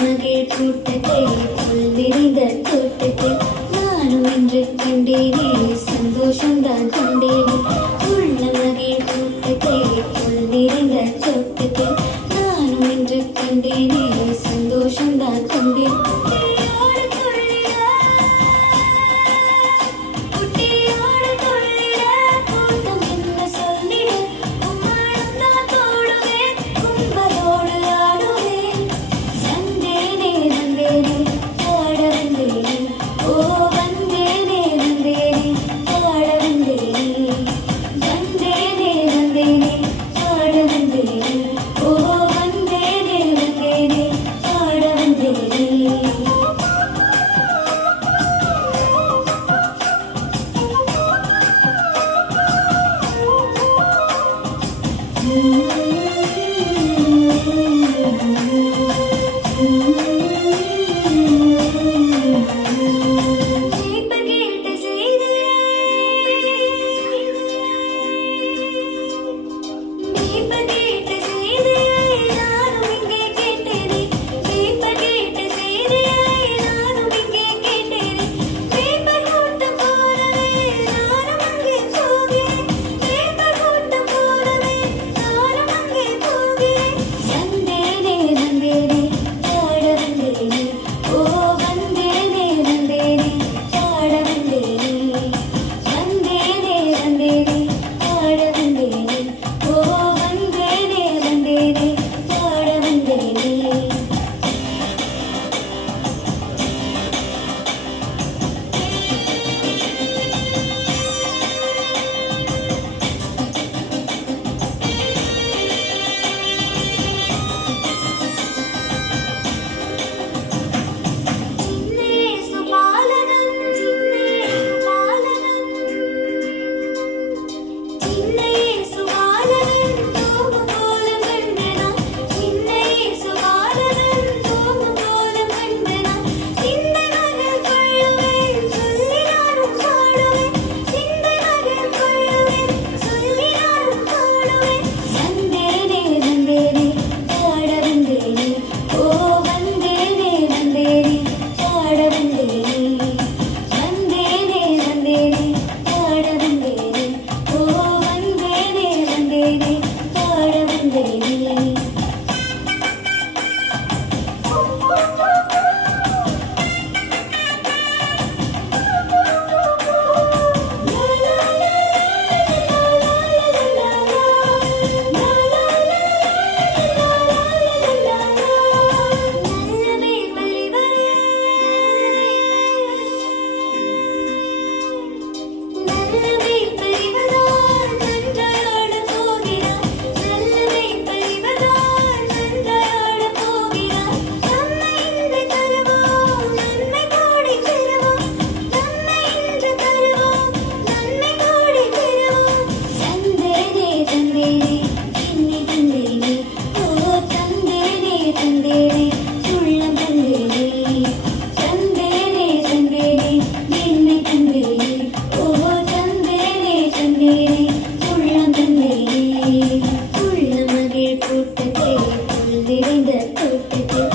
കണ്ടേനെ Thank you. தெரிந்த தொட்டு